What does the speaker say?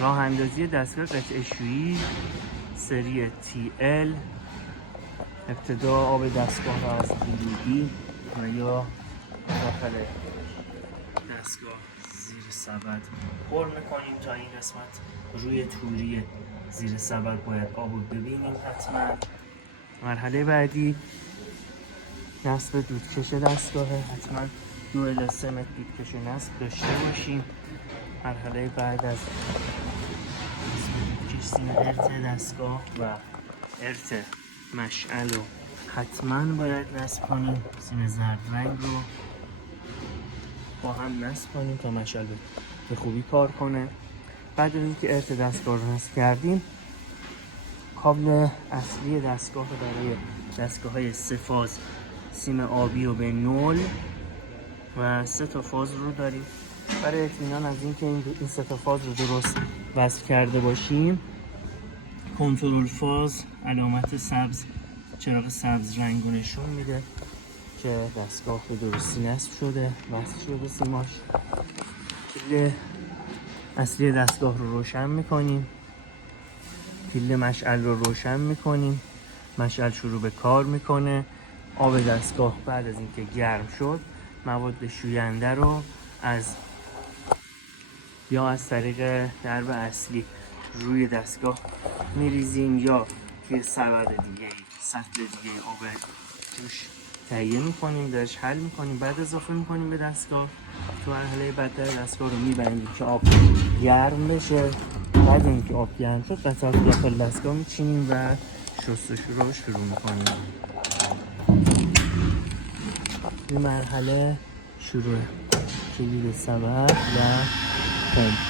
راه اندازی دستگاه قطعه شویی سری TL. ابتدا آب دستگاه را از ورودی و یا داخل دستگاه زیر سبد پر میکنیم. تا این قسمت روی توری زیر سبد باید آب رو ببینیم حتما. مرحله بعدی نصب دودکش دستگاهه. حتما 2 الی 3 متر دودکش نصب داشته باشیم. مرحله بعد از نصب دودکش سیم ارت دستگاه و ارت مشعل رو حتما باید نصب کنیم. سیم زرد رنگ رو با هم نصب کنیم تا مشعل به خوبی کار کنه. بعد از اینکه ارت دستگاه رو نصب کردیم، کابل اصلی دستگاه رو برای دستگاه های 3 فاز سیم آبی رو به 0 و 3 تا فاز رو داریم. برای اطمینان از اینکه این 3 تا فاز رو درست وصل کرده باشیم، کنترل فاز علامت سبز، چراغ سبز رنگ رو نشون میده که دستگاه به درستی نصب شده، وصل شده سیماش. کلید اصلی دستگاه رو روشن میکنیم، کلید مشعل رو روشن میکنیم، مشعل شروع به کار میکنه. آب دستگاه بعد از اینکه گرم شد، مواد شوینده رو از طریق درب اصلی روی دستگاه میریزیم یا توی سبد دیگه، سطل دیگه آب جوش تهیه میکنیم، درش حل میکنیم، بعد اضافه میکنیم به دستگاه. تو مرحله بعد دستگاه رو میبندیم که آب گرم بشه. بعد اینکه آب گرم شد، قطعات داخل دستگاه میچینیم و شستشو رو شروع میکنیم. این مرحله شروع کلید سبد و پمپ.